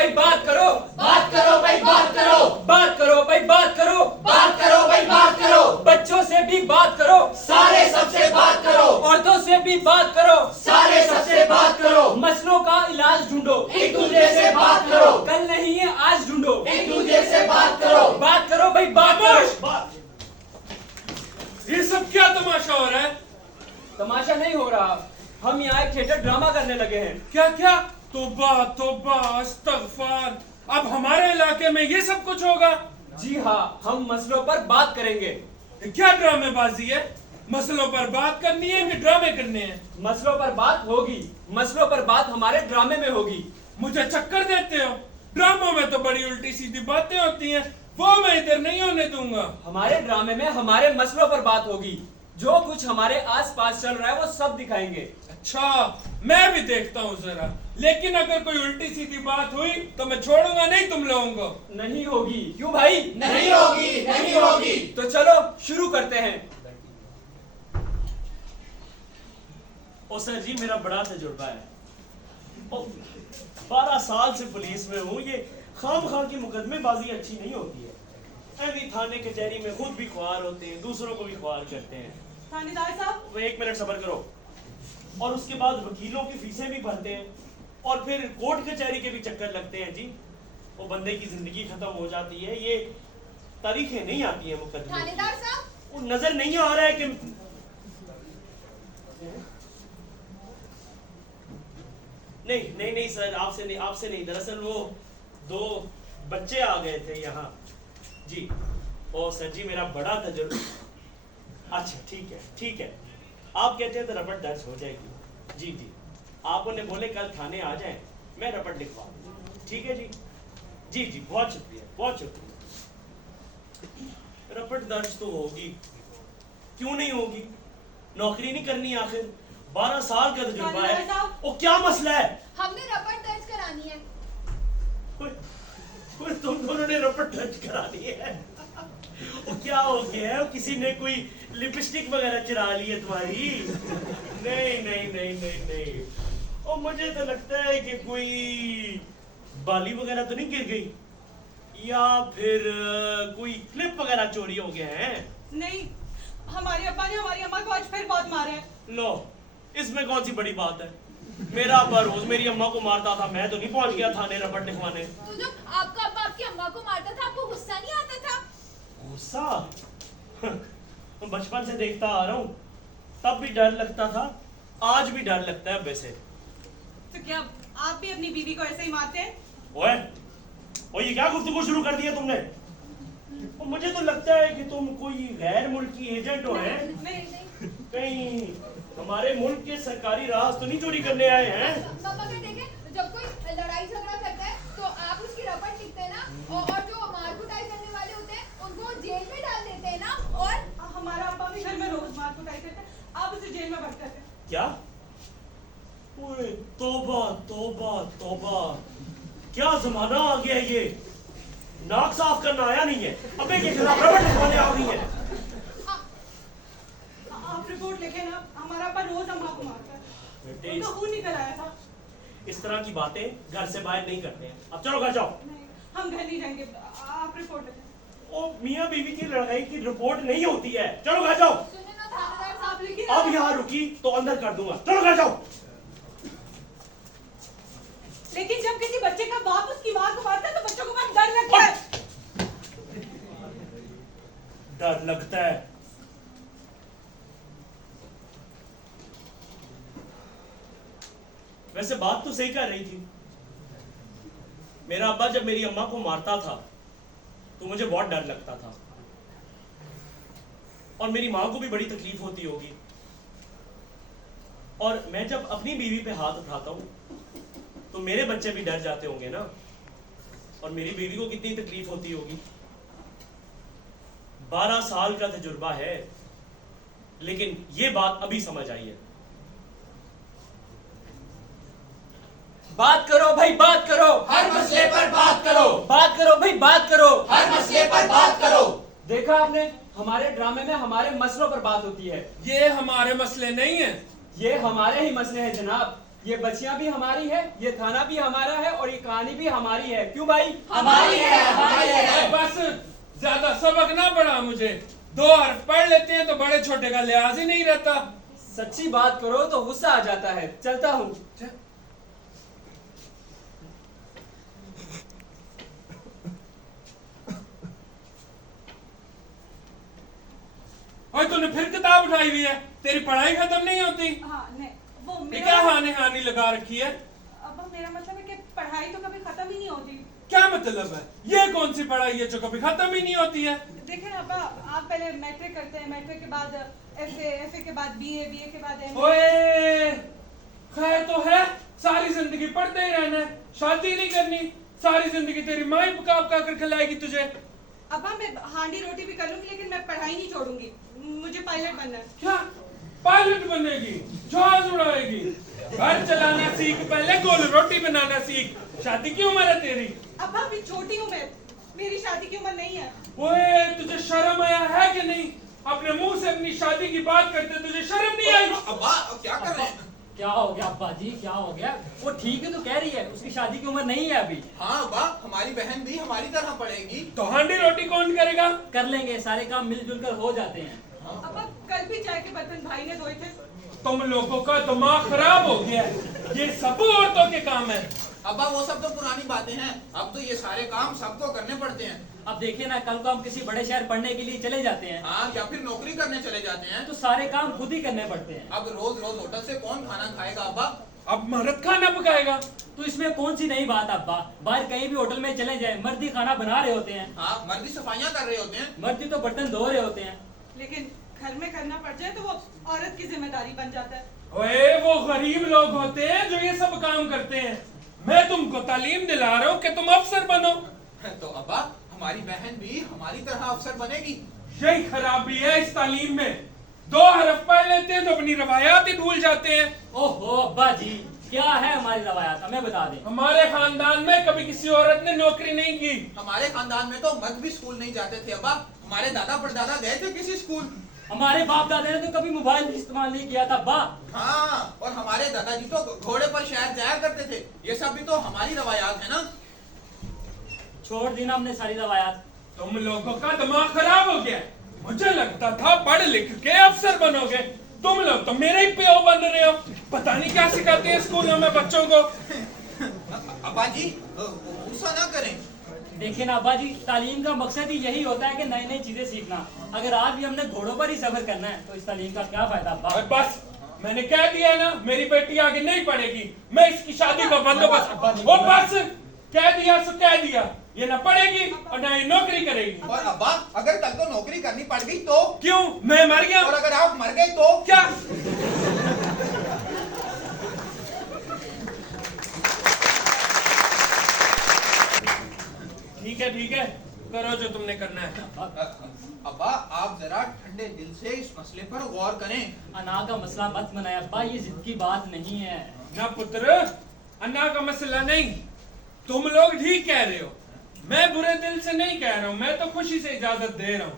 भाई बात करो, बात करो भाई बात करो, बात करो भाई बात करो, बात करो भाई बात करो, बच्चों से भी बात करो, सारे सबसे बात करो, औरतों से भी बात करो, सारे सबसे बात करो, मसलों का इलाज ढूंढो, एक दूसरे से बात करो, कल नहीं है आज ढूंढो, एक दूसरे से बात करो, बात करो भाई बात करो। ये सब क्या तमाशा हो रहा है? तमाशा नहीं हो रहा, हम यहाँ एक थिएटर ड्रामा करने लगे हैं। क्या क्या? तौबा तौबा अस्तगफार, अब हमारे इलाके में ये सब कुछ होगा? जी हाँ, हम मसलों पर बात करेंगे। क्या ड्रामेबाजी है? मसलों पर बात करनी है कि ड्रामे करने हैं? मसलों पर बात होगी, मसलों पर बात हमारे ड्रामे में होगी। मुझे चक्कर देते हो? ड्रामों में तो बड़ी उल्टी सीधी बातें होती हैं, वो मैं इधर नहीं होने दूंगा। हमारे ड्रामे में हमारे मसलों पर बात होगी, जो कुछ हमारे आसपास चल रहा है वो सब दिखाएंगे। अच्छा, मैं भी देखता हूँ जरा, लेकिन अगर कोई उल्टी सीधी बात हुई तो मैं छोड़ूंगा नहीं तुम लोगों को। नहीं होगी। क्यों भाई? नहीं होगी, नहीं होगी। तो चलो शुरू करते हैं। ओ सर जी, मेरा बड़ा तजुर्बा है। 12 साल से पुलिस में हूँ। ये खाम की मुकदमेबाजी अच्छी नहीं होती है। ऐसी थाने कचहरी में खुद भी ख्वार होते हैं, दूसरों को भी ख्वार करते हैं। थानेदार साहब, वो 1 मिनट सब्र करो। और उसके बाद वकीलों की फीसें भी भरते हैं, और फिर कोर्ट कचहरी के भी चक्कर लगते हैं जी। वो बंदे की जिंदगी खत्म हो जाती है। ये तारीखें नहीं आती है मुकदमे। थानेदार साहब, वो नजर नहीं आ रहा है कि नहीं सर, आपसे नहीं। दरअसल वो 2 बच्चे आ गए थे यहाँ जी। ओ सर जी, मेरा बड़ा तजुर्बा। अच्छा ठीक है। आप कहते हैं तो रपट दर्ज हो जाएगी। जी, आप उन्हें बोले कल थाने आ जाएं, मैं रपट लिखवा दूँ। ठीक है जी। जी, बहुत शुक्रिया। रपट दर्ज तो होगी, क्यों नहीं होगी? नौकरी नहीं करनी आखिर? 12 साल का तजुर्बा है। ओ क्या मसला है? हमने रपट दर्ज करानी है। कोई तुम दोनों ने रपट दर्ज करानी है? ओ क्या हो गया है? किसी ने कोई लिपस्टिक वगैरह चुरा ली है तुम्हारी? नहीं। ओ मुझे तो लगता है कि कोई बाली वगैरह तो नहीं गिर गई, या फिर कोई क्लिप वगैरह चोरी हो गया है? नहीं, हमारे अब्बा ने हमारी अम्मा को आज फिर बहुत मारा है। लो, इसमें कौन सी बड़ी बात है? मेरा अब्बा रोज मेरी अम्मा को मारता था, मैं तो नहीं पहुंच गया थाने रपट लिखवाने। तो जब आपका अब्बा आपकी अम्मा को मारता था, आपको गुस्सा नहीं आता था? गुस्सा? बचपन से देखता आ रहा हूँ, तब भी डर लगता था, आज भी डर लगता है। वैसे तो क्या आप भी अपनी बीवी को ऐसे ही मारते हैं? ओए, ये क्या गुफ्तगू शुरू कर दिया तुमने? मुझे तो लगता है कि तुम कोई गैर मुल्की एजेंट हो हैं। नहीं। कहीं हमारे मुल्क के सरकारी राज तो नहीं चोरी करने आए हैं? मगर देखें, जब कोई लड़ाई झगड़ा करता है तो आप उसकी रपट लिखते हैं ना, और जो मार कुटाई करने वाले होते हैं उनको जेल में डाल देते हैं ना। और हमारा अब्बा भी घर में रोज मार कुटाई करते हैं, आप उसे जेल में भरते हैं। क्या? ओए तौबा, क्या जमाना आ गया ये? नाक साफ करना आया नहीं है, अबे के खिलाफ रबड़ लिखवाने आ रही है। आप रिपोर्ट लिखे ना, हमारा अब्बा रोज अम्मा को मारता है। उनका खून निकल आया था। इस तरह की बातें घर से बाहर नहीं करते हैं। अब चलो घर जाओ। नहीं, हम घर नहीं जाएंगे, आप रिपोर्ट लिखें। ओ मियाँ बीवी की लड़ाई की रिपोर्ट नहीं होती है, चलो घर जाओ। सुने ना थानेदार साहब, लिखिए। अब यहाँ रुकी तो अंदर कर दूंगा, चलो घर जाओ। लेकिन जब किसी बच्चे का बाप उसकी माँ को मारता है तो बच्चों को बहुत डर लगता है। डर लगता है? वैसे बात तो सही कर रही थी। मेरा अब्बा जब मेरी अम्मा को मारता था तो मुझे बहुत डर लगता था, और मेरी माँ को भी बड़ी तकलीफ होती होगी। और मैं जब अपनी बीवी पे हाथ उठाता हूं तो मेरे बच्चे भी डर जाते होंगे ना, और मेरी बीवी को कितनी तकलीफ होती होगी। 12 साल का तजुर्बा है, लेकिन ये बात अभी समझ आई है। बात करो भाई बात करो, हर मसले पर बात करो, बात करो भाई बात करो, हर मसले पर बात करो। देखा आपने, हमारे ड्रामे में हमारे मसलों पर बात होती है। ये हमारे मसले नहीं है। ये हमारे ही मसले हैं जनाब। ये बच्चियां भी हमारी है, ये थाना भी हमारा है और ये कहानी भी हमारी है। क्यों भाई? हमारी है। बस ज्यादा सबक ना पढ़ा मुझे, 2 हर्फ पढ़ लेते हैं तो बड़े छोटे का लिहाज ही नहीं रहता। सच्ची बात करो तो गुस्सा आ जाता है। चलता हूँ। और तूने फिर किताब उठाई हुई है, तेरी पढ़ाई खत्म नहीं होती। हाँ नहीं, वो ये मेरा क्या हानि हानि लगा रखी है? अब्बा मेरा मतलब है कि पढ़ाई तो कभी खत्म ही नहीं होती। क्या मतलब है? ये कौन सी पढ़ाई है जो कभी खत्म ही नहीं होती है? देखिए ना अब्बा, आप पहले मैट्रिक करते हैं, मैट्रिक के बाद एफए के बाद बीए के बाद एमए। ओए, खैर तो है, सारी जिंदगी पढ़ते ही रहना है, शादी नहीं करनी, सारी जिंदगी तेरी माँ ही पका पका कर खिलाएगी तुझे। अब्बा मैं हांडी रोटी भी कर लूंगी लेकिन मैं पढ़ाई नहीं छोड़ूंगी, मुझे पायलट बनना है। क्या पायलट बनेगी? जहाज उड़ाएगी? घर चलाना सीख, पहले गोल रोटी बनाना सीख। शादी की उम्र है तेरी? अब्बा अभी छोटी हूँ मैं, मेरी शादी की उम्र नहीं है। ओए, तुझे शर्म आया है कि नहीं? अपने मुंह से अपनी शादी की बात करते तुझे शर्म नहीं आई? अब्बा क्या कर रहे हैं? क्या हो गया अब्बा जी, क्या हो गया? वो ठीक है तो कह रही है, उसकी शादी की उम्र नहीं है अभी। हाँ अब्बा, हमारी बहन भी हमारी तरह पढ़ेगी। तो हांडी रोटी कौन करेगा? कर लेंगे, सारे काम मिलजुल कर हो जाते हैं। अब्बा कल भी चाय के बर्तन भाई ने धोए थे। तुम लोगों का दिमाग खराब हो गया है, ये सब औरतों के काम है। अब्बा वो सब तो पुरानी बातें हैं, अब तो ये सारे काम सबको करने पड़ते हैं। अब देखिए ना, कल को हम किसी बड़े शहर पढ़ने के लिए चले जाते हैं हाँ, या फिर नौकरी करने चले जाते हैं। तो सारे काम खुद ही करने पड़ते हैं। अब रोज रोज होटल से कौन खाना खाएगा अब्बा? अब मर्द खाना पकाएगा। तो इसमें कौन सी नई बात अब्बा? बाहर कहीं भी होटल में चले जाए, मर्द ही खाना बना रहे होते हैं, हाँ, मर्दी सफाइयाँ कर रहे होते हैं। मर्द ही तो बर्तन धो रहे होते हैं। लेकिन घर में करना पड़ जाए तो वो औरत की जिम्मेदारी बन जाता है। ओए, वो गरीब लोग होते हैं जो ये सब काम करते हैं। मैं तुमको तालीम दिला रहा हूँ कि तुम अफसर बनो। तो अब्बा हमारी बहन भी हमारी तरह अफसर बनेगी। यही खराबी है इस तालीम में, 2 हरफ पढ़ लेते हैं तो अपनी रवायात ही भूल जाते हैं। ओहो अब्बा जी, क्या है हमारी रवायात, हमें बता दें। हमारे खानदान में कभी किसी औरत ने नौकरी नहीं की। हमारे खानदान में तो मर्द भी स्कूल नहीं जाते थे अब्बा, हमारे दादा परदादा गए थे किसी स्कूल। हमारे बाप दादा ने तो कभी मोबाइल भी इस्तेमाल नहीं किया था अब्बा। हाँ, और हमारे दादाजी तो घोड़े पर शहर जाया करते थे। ये सब भी तो हमारी रवायात है ना। छोड़ दी ना हमने सारी रवायात। तुम लोगों का दिमाग खराब हो गया है। मुझे लगता था पढ़ लिख के अफसर बनोगे, तुम लोग तो मेरे ही प्यो बन रहे हो। पता नहीं क्या सिखाते हैं स्कूलों में बच्चों को। अब्बा जी गुस्सा ना करें। देखिए ना अब्बा जी, तालीम का मकसद ही यही होता है कि नई नई चीजें सीखना। अगर आज भी हमने घोड़ों पर ही सफर करना है तो इस तालीम का क्या फायदा अब्बा? और बस मैंने कह दिया ना, मेरी बेटी आगे नहीं पढ़ेगी, मैं इसकी शादी का बंदोबस्त। और बस कह दिया सो कह दिया, ये ना पढ़ेगी और ना ये नौकरी करेगी। और अब्बा अगर कल को नौकरी करनी पड़ गई तो? क्यों, मैं मर गया? और अगर आप मर गए तो? क्या? ठीक है, करो जो तुमने करना है। अब्बा आप जरा ठंडे दिल से इस मसले पर गौर करें। अना का मसला मत बनाए अब्बा, ये जिद की बात नहीं है। ना पुत्र, अन्ना का मसला नहीं, तुम लोग ठीक कह रहे हो, मैं बुरे दिल से नहीं कह रहा हूँ, मैं तो खुशी से इजाजत दे रहा हूँ।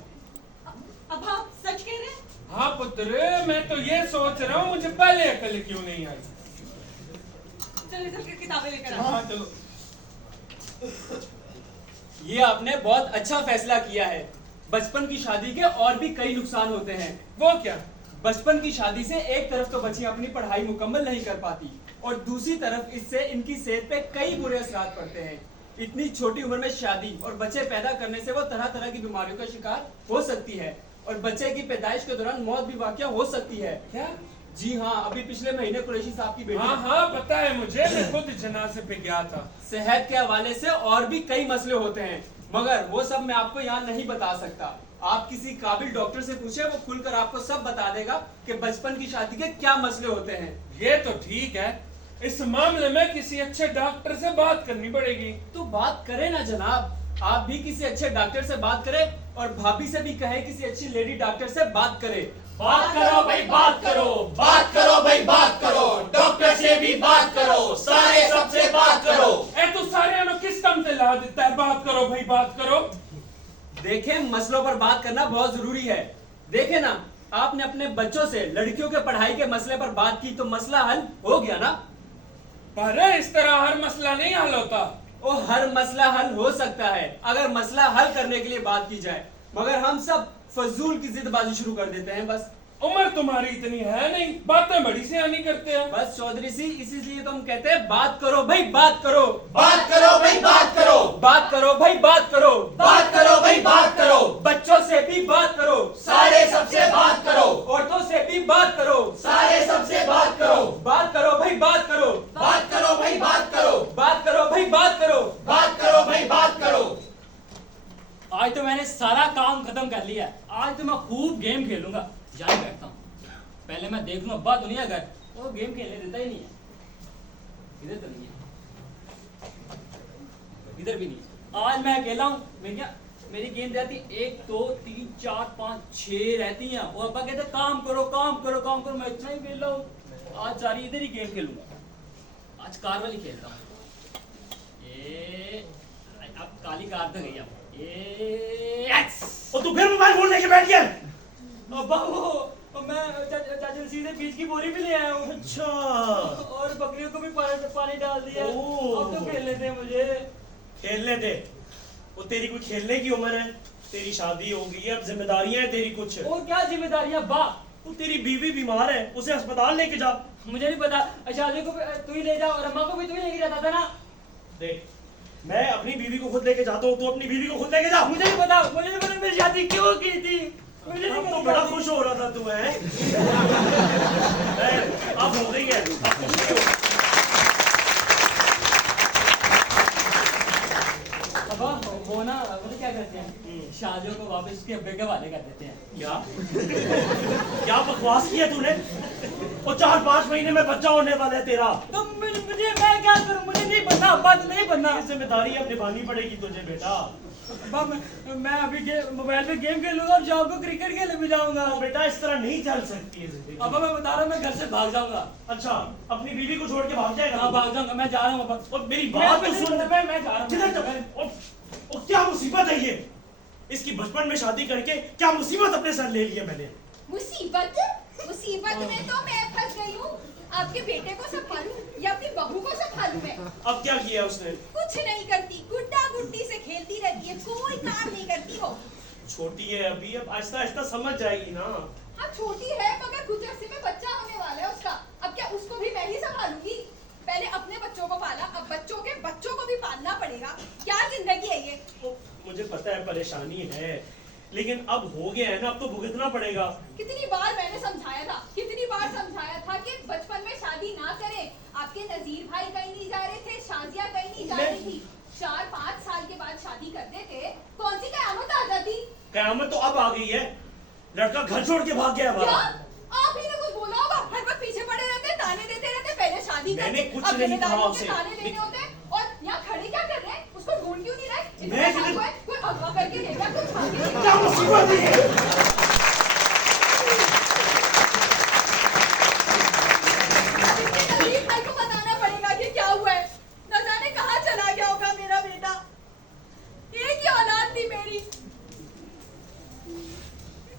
अब आप सच कह रहे हैं? हाँ पुत्र, मैं तो ये सोच रहा हूँ मुझे पहले अकल क्यों नहीं आई। चलिए चल के किताबें लेकर आओ। हाँ चलो। ये आपने बहुत अच्छा फैसला किया है। बचपन की शादी के और भी कई नुकसान होते हैं। वो क्या? बचपन की शादी से एक तरफ तो बच्चियां अपनी पढ़ाई मुकम्मल नहीं कर पाती और दूसरी तरफ इससे इनकी सेहत पे कई बुरे असरात पड़ते हैं। इतनी छोटी उम्र में शादी और बच्चे पैदा करने से वो तरह तरह की बीमारियों का शिकार हो सकती है और बच्चे की पैदाइश के दौरान मौत भी वाक़या हो सकती है। क्या? जी हाँ, अभी पिछले महीने कुरैशी साहब की बेटी हाँ पता है मुझे, मैं खुद जनाजे पे गया था। सेहत के हवाले से और भी कई मसले होते हैं, मगर वो सब मैं आपको यहाँ नहीं बता सकता। आप किसी काबिल डॉक्टर से पूछे, वो खुलकर आपको सब बता देगा कि बचपन की शादी के क्या मसले होते हैं। ये तो ठीक है, इस मामले में किसी अच्छे डॉक्टर से बात करनी पड़ेगी। तो बात करें ना जनाब, आप भी किसी अच्छे डॉक्टर से बात करें और भाभी से भी कहे किसी अच्छी लेडी डॉक्टर से बात करें। बात करो भाई, बात करो। बात करो भाई बात करो, डॉक्टर से भी बात करो, सारे सबसे बात करो। ए तू सारे नो किस कम से ला देता है, बात करो भाई बात करो। देखें, मसलों पर बात करना बहुत जरूरी है। देखें ना, आपने अपने बच्चों से लड़कियों के पढ़ाई के मसले पर बात की तो मसला हल हो गया ना। पर इस तरह हर मसला नहीं हल होता। ओ हर मसला हल हो सकता है अगर मसला हल करने के लिए बात की जाए, मगर हम सब फजूल की जिदबाजी शुरू कर देते हैं बस। उम्र तुम्हारी इतनी है नहीं, बातें बड़ी सियानी करते हैं। बस चौधरी सी, इसीलिए तो हम कहते हैं बात करो भाई, बात करो। बात करो भाई, बात करो। बात करो भाई, बात करो। बात करो भाई, बात करो। बच्चों से भी बात करो, सारे सबसे बात करो। औरतों से भी बात करो, सारे सबसे बात करो। बात करो भाई, बात करो। बात करो भाई, बात करो। बात करो भाई, बात करो। बात करो भाई, बात करो। आज तो मैंने सारा काम खत्म कर लिया है। आज तो मैं खूब गेम खेलूंगा। जाने बैठता हूँ, पहले मैं देख लूँ अब्बा दुनिया घर, वो गेम खेलने देता ही नहीं है। इधर तो नहीं है, इधर भी नहीं है। आज मैं अकेला हूँ। मेरी गेंद रहती 1 2 3 4 5 6 रहती हैं, और अब्बा कहते काम करो काम करो काम करो। मैं इतना ही खेल रहा हूँ। आज सारी इधर ही गेम खेलूंगा। आज कार वाली खेलता हूँ। ये अब काली कार तो गई। अब और तू फिर मोबाइल फोन लेके बैठ गया। अब्बा वो मैं चाचा सीधे बीज की बोरी भी ले आया हूँ। अच्छा, और बकरियों को भी पानी डाल दिया। ओह। अब तो खेलने दे मुझे। खेलने दे। वो तेरी कोई खेलने की उम्र है? तेरी शादी हो गई है, अब जिम्मेदारियां हैं तेरी कुछ। और क्या जिम्मेदारियां बा? तू तेरी बीवी बीमार है, उसे अस्पताल लेके जा। मुझे नहीं पता। शादी को भी तू ही ले जा, और अम्मा को भी तू ही लेके जाता था ना। देख, मैं अपनी बीवी को खुद लेके जाता हूँ, तू अपनी बीवी को खुद लेके जा। मुझे नहीं पता, मुझे नहीं पता मेरी शादी क्यों की थी। मुझे नहीं अब तो पता। बड़ा खुश हो रहा था तू, है? अब हो गई है, अब खुश नहीं हो। अब्बा वो ना मुझे क्या करते हैं, शादियों को वापस उसके अब्बे के हवाले कर देते हैं। क्या क्या बकवास किया तूने? वो 4-5 महीने में बच्चा होने वाला है तेरा। तो मुझे मैं क्या करूं? मुझे नहीं पता अब्बा, तो नहीं बनना। ये जिम्मेदारी अब निभानी पड़ेगी तुझे बेटा। अब्बा मैं अभी मोबाइल पे गेम खेलूंगा और शाम को क्रिकेट खेलने भी जाऊंगा। बेटा इस तरह नहीं चल सकती है जिंदगी। अब्बा मैं बता रहा हूँ, मैं घर से भाग जाऊंगा। अच्छा, अपनी बीवी को छोड़ के भाग जाएगा? हाँ भाग जाऊंगा, मैं जा रहा हूँ अब्बा। और मेरी बात तो सुन। मैं जा रहा हूँ। किधर जा? और क्या मुसीबत है ये? इसकी बचपन में शादी करके क्या मुसीबत अपने सर ले लिया मैंने। मुसीबत? मुसीबत में तो मैं फंस गई हूँ। आपके बेटे को संभालूं या अपनी बहू को संभालूं मैं? अब क्या किया उसने? कुछ नहीं करती, गुड्डा गुड्डी से खेलती रहती है, कोई काम नहीं करती हो। छोटी है अभी, अब आहिस्ता आहिस्ता समझ जाएगी ना। हाँ छोटी है, मगर कुछ अर्से में बच्चा होने वाला है उसका। अब क्या उसको भी मैं ही संभालूंगी? पहले अपने बच्चों को पाला, अब बच्चों के बच्चों को भी पालना पड़ेगा। क्या जिंदगी है ये? मुझे पता है परेशानी है, लेकिन अब हो गया है ना, अब तो भुगतना पड़ेगा। कितनी बार मैंने समझाया था, कितनी बार समझाया था कि बचपन में शादी ना करें। आपके नजीर भाई कहीं नहीं जा रहे थे, शाजिया कहीं नहीं जा रही थी। 4-5 साल के बाद शादी कर देते, कौन सी कयामत आ जाती? कयामत तो अब आ गई है। लड़का घर छोड़ के भाग गया क्या? बाहर। आप ही ने कुछ बोला होगा। हर वक्त पीछे पड़े रहते, ताने देते रहते। पहले शादी कर, मैंने कुछ अब नहीं जिम्मेदारियों कहा के उसे। ताने लेने होते हैं। और यहाँ खड़े क्या कर रहे हैं? उसको ढूंढ क्यों नहीं रहे? इतना मैं शाम किधर- को है, कोई अगवा करके ले गया, कुछ खा के ले गया। क्या मुसीबत है ये? नजीर भाई को बताना पड़ेगा कि क्या हुआ है। न जाने कहाँ चला गया होगा मेरा बेटा। एक ही औलाद थी मेरी।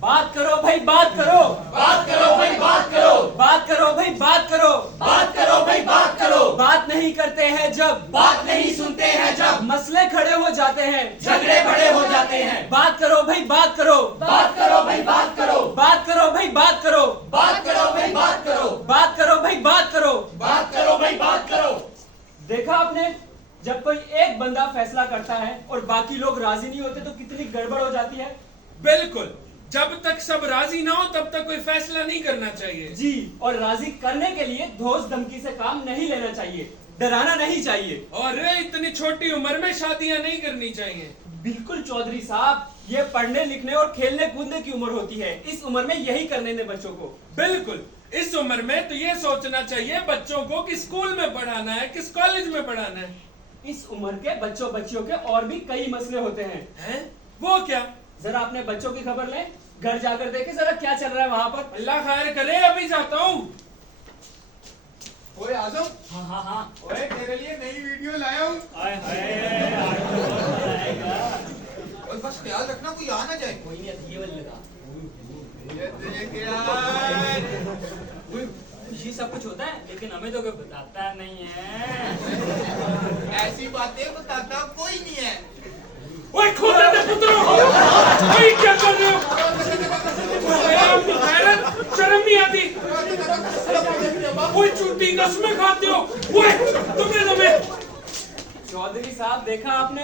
बात करो भाई, बात करो। बात करो भाई, बात करो। बात करो भाई, बात करो। बात करो भाई, बात करो। बात नहीं करते हैं जब, बात नहीं सुनते हैं जब, मसले खड़े हो जाते हैं, झगड़े बड़े हो जाते हैं। बात करो भाई, बात करो। बात करो भाई, बात करो। बात करो भाई, बात करो। बात करो भाई, बात करो। बात करो भाई, बात करो। बात करो भाई, बात करो। देखा आपने, जब कोई एक बंदा फैसला करता है और बाकी लोग राजी नहीं होते तो कितनी गड़बड़ हो जाती है। बिल्कुल, जब तक सब राजी ना हो तब तक कोई फैसला नहीं करना चाहिए। जी, और राजी करने के लिए धोस धमकी से काम नहीं लेना चाहिए, डराना नहीं चाहिए। और इतनी छोटी उम्र में शादियां नहीं करनी चाहिए। बिल्कुल चौधरी साहब, ये पढ़ने लिखने और खेलने कूदने की उम्र होती है। इस उम्र में यही करने दें बच्चों को। बिल्कुल, इस उम्र में तो ये सोचना चाहिए बच्चों को किस स्कूल में पढ़ाना है, किस कॉलेज में पढ़ाना है। इस उम्र के बच्चों बच्चियों के और भी कई मसले होते हैं। हैं? वो क्या? जरा अपने बच्चों की खबर लें, घर जाकर देखें जरा क्या चल रहा है वहां पर। अल्लाह खैर करे, अभी जाता हूँ। ओए आजम, हाँ हाँ हाँ। ओए तेरे लिए नई वीडियो लाया हूँ। आए हाय, आज तो मजा आएगा। और बस ख्याल रखना कोई आ ना जाए। कोई नहीं, ये वाली लगा। ये देख यार। ओए खुशी सब कुछ होता है, लेकिन हमें तो कोई बताता नहीं है। ऐसी बातें बताता कोई नहीं है। ओए खोदा दे पुत्रों, ओए क्या कर रहे हो? शर्म नहीं आती? ओए चूती कसमें खाते हो? ओए तुमने चौधरी साहब देखा आपने?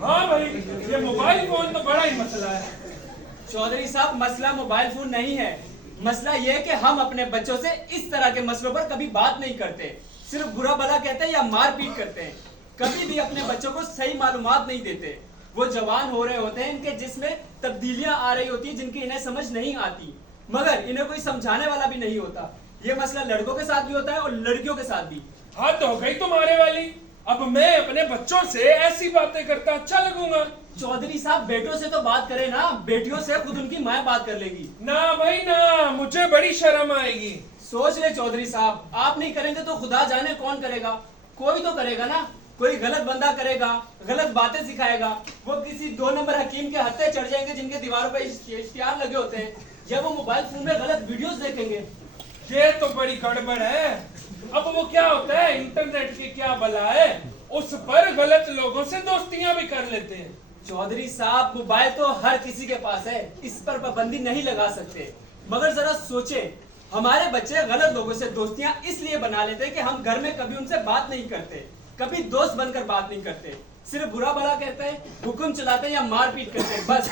हाँ भाई, ये मोबाइल फोन तो बड़ा ही मसला है। चौधरी साहब मसला मोबाइल फोन नहीं है, मसला ये है कि हम अपने बच्चों से इस तरह के मसलों पर कभी बात नहीं करते, सिर्फ बुरा भला कहते हैं या मारपीट करते हैं। कभी भी अपने बच्चों को सही मालूमात नहीं देते। वो जवान हो रहे होते हैं, इनके जिसमें तब्दीलियां आ रही होती हैं जिनकी इन्हें समझ नहीं आती, मगर इन्हें कोई समझाने वाला भी नहीं होता। ये मसला लड़कों के साथ भी होता है और लड़कियों के साथ भी। हद हो गई तुम्हारे वाली। अब मैं अपने बच्चों से ऐसी बातें करता अच्छा लगूंगा? चौधरी साहब बेटों से तो बात करें ना, बेटियों से खुद उनकी माँ बात कर लेगी। ना भाई ना, मुझे बड़ी शर्म आएगी। सोच ले चौधरी साहब, आप नहीं करेंगे तो खुदा जाने कौन करेगा। कोई तो करेगा ना, कोई गलत बंदा करेगा, गलत बातें सिखाएगा। वो किसी 2 नंबर हकीम के हत्थे चढ़ जाएंगे जिनके दीवारों पर इश्तिहार लगे होते हैं, या वो मोबाइल फोन में गलत वीडियोस देखेंगे। ये तो बड़ी गड़बड़ है। अब वो क्या होता है, इंटरनेट की क्या बला है, उस पर गलत लोगों से दोस्तियां भी कर लेते हैं। चौधरी साहब मोबाइल तो हर किसी के पास है, इस पर पाबंदी नहीं लगा सकते, मगर जरा सोचे, हमारे बच्चे गलत लोगों से दोस्तियां इसलिए बना लेते हैं कि हम घर में कभी उनसे बात नहीं करते, कभी दोस्त बनकर बात नहीं करते, सिर्फ बुरा भला कहते हैं, हुक्म चलाते हैं या मारपीट करते हैं, बस।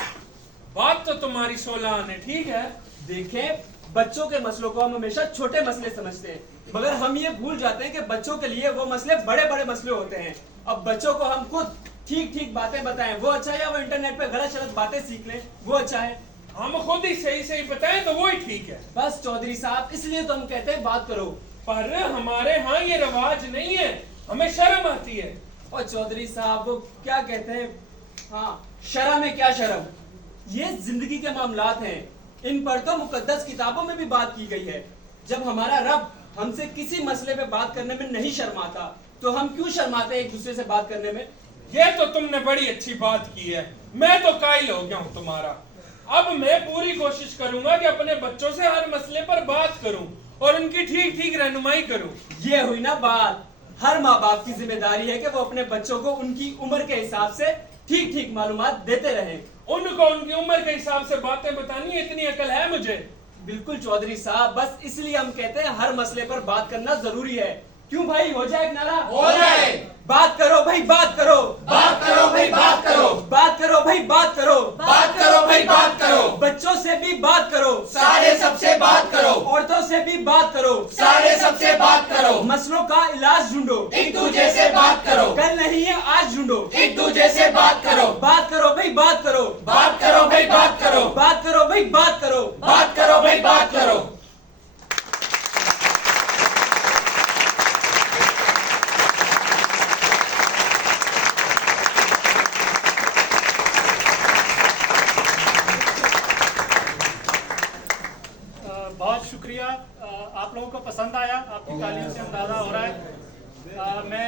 बात तो तुम्हारी 16 आने ठीक है। देखें, बच्चों के मसलों को हम हमेशा छोटे मसले समझते हैं, मगर हम ये भूल जाते हैं कि बच्चों के लिए वो मसले बड़े बड़े मसले होते हैं। अब बच्चों को हम खुद ठीक ठीक बातें बताएं, वो अच्छा है, या वो इंटरनेट पे गलत शलत बातें सीख लें, वो अच्छा है? हम खुद ही सही सही बताएं तो वो ही ठीक है। बस चौधरी साहब, इसलिए तो हम कहते हैं बात करो। पर हमारे यहाँ ये रिवाज नहीं है, हमें शर्म आती है। और चौधरी साहब वो क्या कहते हैं, हाँ शर्म है, क्या शर्म? ये जिंदगी के मामलात हैं, इन पर तो मुकद्दस किताबों में भी बात की गई है। जब हमारा रब हमसे किसी मसले पे बात करने में नहीं शर्माता, तो हम क्यों शर्माते हैं एक दूसरे से बात करने में? ये तो तुमने बड़ी अच्छी बात की है, मैं तो कायल हो गया हूँ तुम्हारा। अब मैं पूरी कोशिश करूंगा कि अपने बच्चों से हर मसले पर बात करूं और उनकी ठीक ठीक रहनुमाई करूं। ये हुई ना बात। हर माँ बाप की जिम्मेदारी है कि वो अपने बच्चों को उनकी उम्र के हिसाब से ठीक ठीक मालूमात देते रहें। उनको उनकी उम्र के हिसाब से बातें बतानी है, इतनी अकल है मुझे। बिल्कुल चौधरी साहब, बस इसलिए हम कहते हैं हर मसले पर बात करना जरूरी है। क्यों भाई, हो जाए एक नारा? हो जाए। बात करो भाई, बात करो, बात करो भाई, बात करो, बात करो भाई, बात करो, बात करो भाई, बात करो, बच्चों से भी बात करो, सारे सबसे बात करो, औरतों से भी बात करो, सारे सबसे बात करो, मसलों का इलाज ढूंढो, एक दूसरे से बात करो, कल नहीं है आज ढूंढो, एक दूसरे से बात करो, बात करो भाई, बात करो, बात करो भाई, बात करो, बात करो भाई, बात करो, बात करो भाई, बात करो। बहुत शुक्रिया। आप लोगों को पसंद आया, आपकी तालियों से अंदाजा हो रहा है। मैं